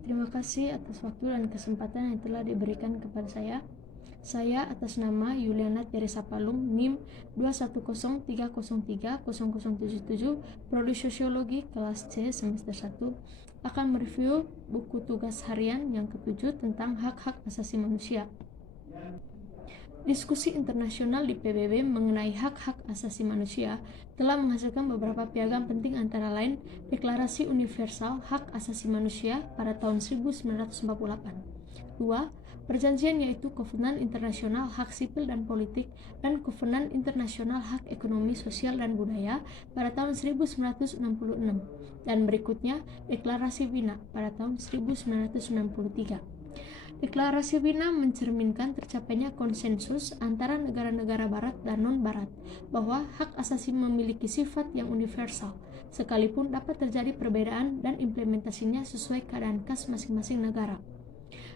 Terima kasih atas waktu dan kesempatan yang telah diberikan kepada saya. Saya atas nama Yuliana Teresa Palung, NIM 21030300077, Prodi Sosiologi kelas C semester 1, akan mereview buku tugas harian yang ketujuh tentang hak-hak asasi manusia. Diskusi internasional di PBB mengenai hak-hak asasi manusia telah menghasilkan beberapa piagam penting, antara lain Deklarasi Universal Hak Asasi Manusia pada tahun 1948. 2. Perjanjian yaitu Kovenan Internasional Hak Sipil dan Politik dan Kovenan Internasional Hak Ekonomi, Sosial, dan Budaya pada tahun 1966. Dan berikutnya Deklarasi Wina pada tahun 1963. Deklarasi Wina mencerminkan tercapainya konsensus antara negara-negara barat dan non-barat bahwa hak asasi memiliki sifat yang universal, sekalipun dapat terjadi perbedaan dan implementasinya sesuai keadaan khas masing-masing negara.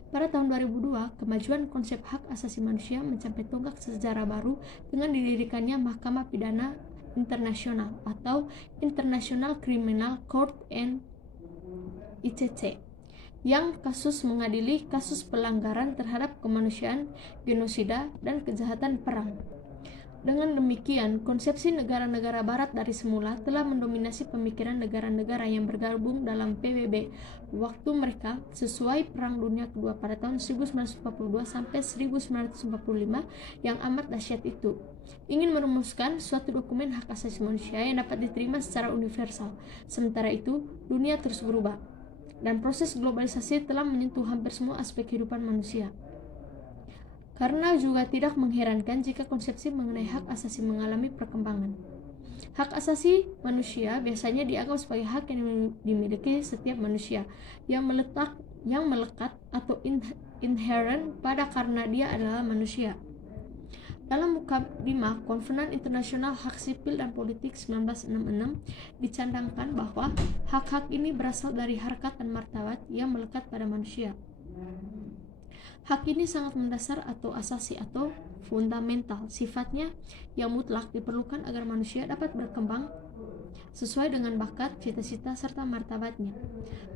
Pada tahun 2002, kemajuan konsep hak asasi manusia mencapai tonggak sejarah baru dengan didirikannya Mahkamah Pidana Internasional atau International Criminal Court (ICC), yang kasus mengadili kasus pelanggaran terhadap kemanusiaan, genosida, dan kejahatan perang. Dengan demikian, konsepsi negara-negara barat dari semula telah mendominasi pemikiran negara-negara yang bergabung dalam PBB waktu mereka sesuai Perang Dunia Kedua pada tahun 1942 sampai 1945 yang amat dahsyat itu, ingin merumuskan suatu dokumen hak asasi manusia yang dapat diterima secara universal. Sementara itu, dunia terus berubah dan proses globalisasi telah menyentuh hampir semua aspek kehidupan manusia. Karena juga tidak mengherankan jika konsepsi mengenai hak asasi mengalami perkembangan. Hak asasi manusia biasanya dianggap sebagai hak yang dimiliki setiap manusia yang melekat atau inherent pada karena dia adalah manusia. Dalam Mukadimah Kovenan Internasional Hak Sipil dan Politik 1966 dicandangkan bahwa hak-hak ini berasal dari harkat dan martabat yang melekat pada manusia. Hak ini sangat mendasar atau asasi atau fundamental, sifatnya yang mutlak diperlukan agar manusia dapat berkembang sesuai dengan bakat, cita-cita, serta martabatnya.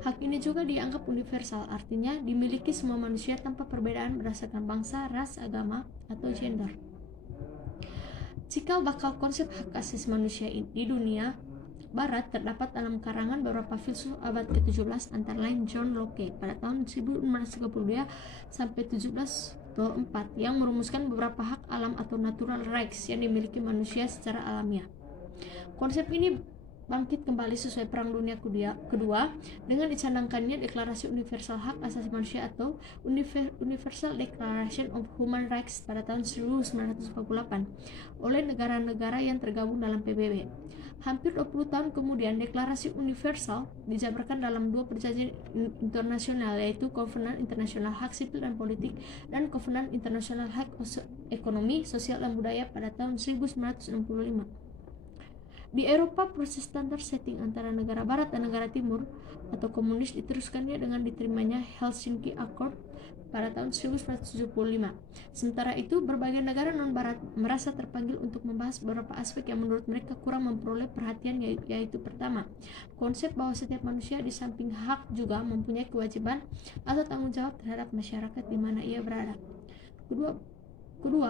Hak ini juga dianggap universal, artinya dimiliki semua manusia tanpa perbedaan berdasarkan bangsa, ras, agama, atau gender. Cikal bakal konsep hak asasi manusia di dunia barat terdapat dalam karangan beberapa filsuf abad ke-17, antara lain John Locke pada tahun 1632 sampai 1724, yang merumuskan beberapa hak alam atau natural rights yang dimiliki manusia secara alamiah. Konsep ini bangkit kembali sesuai Perang Dunia Kedua dengan dicandangkannya Deklarasi Universal Hak Asasi Manusia atau Universal Declaration of Human Rights pada tahun 1948 oleh negara-negara yang tergabung dalam PBB. Hampir 20 tahun kemudian, Deklarasi Universal dijabarkan dalam dua perjanjian internasional, yaitu Kovenan Internasional Hak Sipil dan Politik dan Kovenan Internasional Hak Ekonomi, Sosial, dan Budaya pada tahun 1965. Di Eropa, proses standar setting antara negara barat dan negara timur atau komunis diteruskannya dengan diterimanya Helsinki Accord pada tahun 1975. Sementara itu, berbagai negara non-barat merasa terpanggil untuk membahas beberapa aspek yang menurut mereka kurang memperoleh perhatian, yaitu pertama, konsep bahwa setiap manusia di samping hak juga mempunyai kewajiban atau tanggung jawab terhadap masyarakat di mana ia berada. Kedua,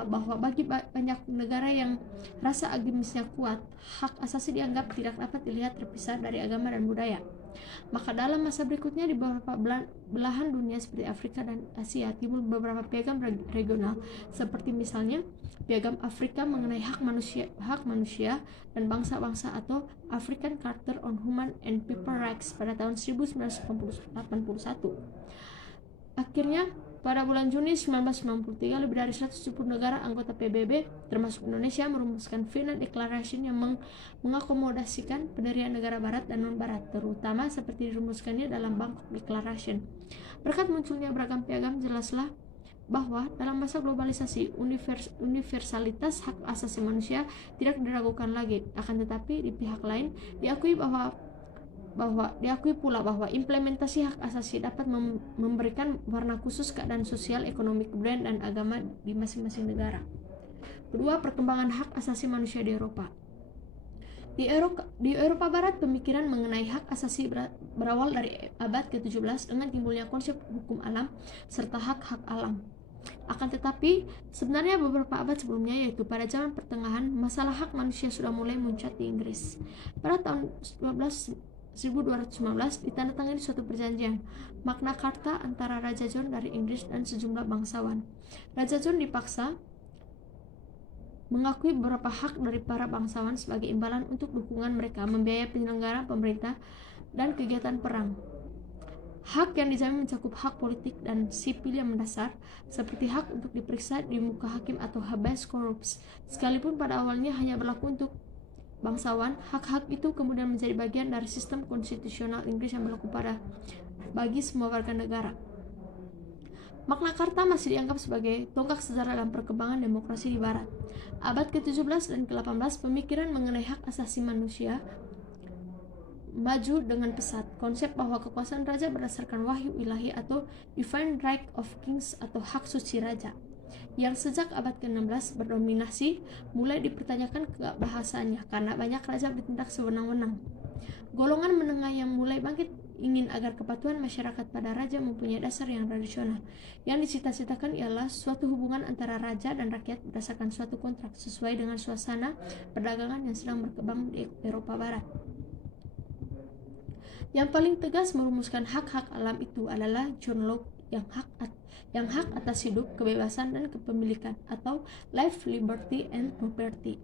bahwa bagi banyak negara yang rasa agamisnya kuat, hak asasi dianggap tidak dapat dilihat terpisah dari agama dan budaya. Maka dalam masa berikutnya di beberapa belahan dunia seperti Afrika dan Asia timbul beberapa piagam regional, seperti misalnya Piagam Afrika mengenai hak manusia dan bangsa-bangsa atau African Charter on Human and People Rights pada tahun 1981. Akhirnya, pada bulan Juni 1993, lebih dari 170 negara anggota PBB, termasuk Indonesia, merumuskan Vienna Declaration yang mengakomodasikan pendirian negara barat dan non-barat, terutama seperti dirumuskannya dalam Bangkok Declaration. Berkat munculnya beragam piagam, jelaslah bahwa dalam masa globalisasi, universalitas hak asasi manusia tidak diragukan lagi. Akan tetapi, di pihak lain, diakui pula bahwa implementasi hak asasi dapat memberikan warna khusus keadaan sosial, ekonomi, kebudayaan, dan agama di masing-masing negara. Kedua, perkembangan hak asasi manusia di Eropa. Di Eropa Barat, pemikiran mengenai hak asasi berawal dari abad ke-17 dengan timbulnya konsep hukum alam serta hak-hak alam. Akan tetapi, sebenarnya beberapa abad sebelumnya, yaitu pada zaman pertengahan, masalah hak manusia sudah mulai muncul di Inggris. Pada tahun 1219 ditandatangani suatu perjanjian, Magna Carta, antara Raja John dari Inggris dan sejumlah bangsawan. Raja John dipaksa mengakui beberapa hak dari para bangsawan sebagai imbalan untuk dukungan mereka membiayai penyelenggaraan pemerintah dan kegiatan perang. Hak yang dijamin mencakup hak politik dan sipil yang mendasar, seperti hak untuk diperiksa di muka hakim atau habeas corpus. Sekalipun pada awalnya hanya berlaku untuk bangsawan, hak-hak itu kemudian menjadi bagian dari sistem konstitusional Inggris yang berlaku bagi semua warga negara. Magna Carta masih dianggap sebagai tonggak sejarah dalam perkembangan demokrasi di Barat. Abad ke-17 dan ke-18, pemikiran mengenai hak asasi manusia maju dengan pesat. Konsep bahwa kekuasaan raja berdasarkan wahyu ilahi atau divine right of kings atau hak suci raja, yang sejak abad ke-16 berdominasi, mulai dipertanyakan kebahasaannya karena banyak raja bertindak sewenang-wenang. Golongan menengah yang mulai bangkit ingin agar kepatuhan masyarakat pada raja mempunyai dasar yang tradisional. Yang dicita-citakan ialah suatu hubungan antara raja dan rakyat berdasarkan suatu kontrak sesuai dengan suasana perdagangan yang sedang berkembang di Eropa Barat. Yang paling tegas merumuskan hak-hak alam itu adalah John Locke yang hak atas hidup, kebebasan, dan kepemilikan atau life, liberty, and property,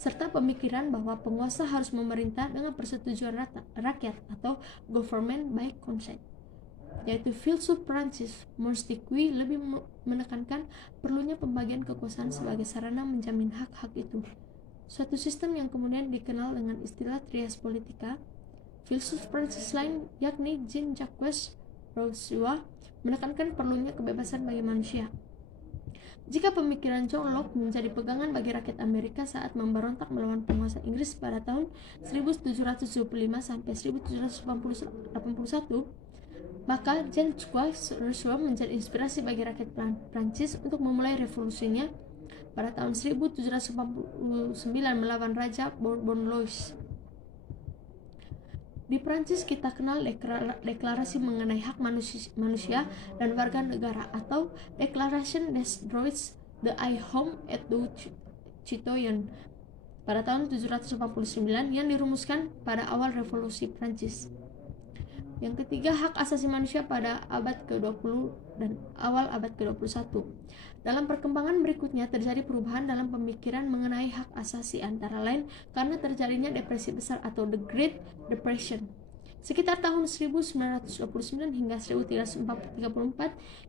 serta pemikiran bahwa penguasa harus memerintah dengan persetujuan rakyat atau government by consent, yaitu filsuf Prancis Montesquieu lebih menekankan perlunya pembagian kekuasaan sebagai sarana menjamin hak-hak itu, suatu sistem yang kemudian dikenal dengan istilah trias politica. Filsuf Prancis lain, yakni Jean-Jacques Rousseau, menekankan perlunya kebebasan bagi manusia. Jika pemikiran John Locke menjadi pegangan bagi rakyat Amerika saat memberontak melawan penguasa Inggris pada tahun 1775 sampai 1781, maka Jean-Jacques Rousseau menjadi inspirasi bagi rakyat Prancis untuk memulai revolusinya pada tahun 1789 melawan Raja Bourbon-Louis. Di Prancis kita kenal deklarasi mengenai hak manusia dan warga negara atau Declaration des droits de l'homme et du citoyen pada tahun 1789 yang dirumuskan pada awal revolusi Prancis. Yang ketiga, hak asasi manusia pada abad ke-20 dan awal abad ke-21. Dalam perkembangan berikutnya terjadi perubahan dalam pemikiran mengenai hak asasi, antara lain karena terjadinya depresi besar atau The Great Depression sekitar tahun 1929 hingga 1334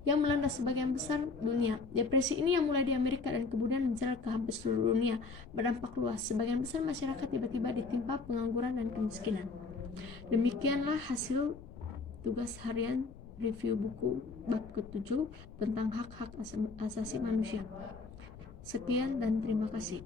yang melanda sebagian besar dunia. Depresi ini yang mulai di Amerika dan kemudian menjalar ke hampir seluruh dunia berdampak luas. Sebagian besar masyarakat tiba-tiba ditimpa pengangguran dan kemiskinan. Demikianlah hasil tugas harian review buku bab ke-7 tentang hak-hak asasi manusia. Sekian dan terima kasih.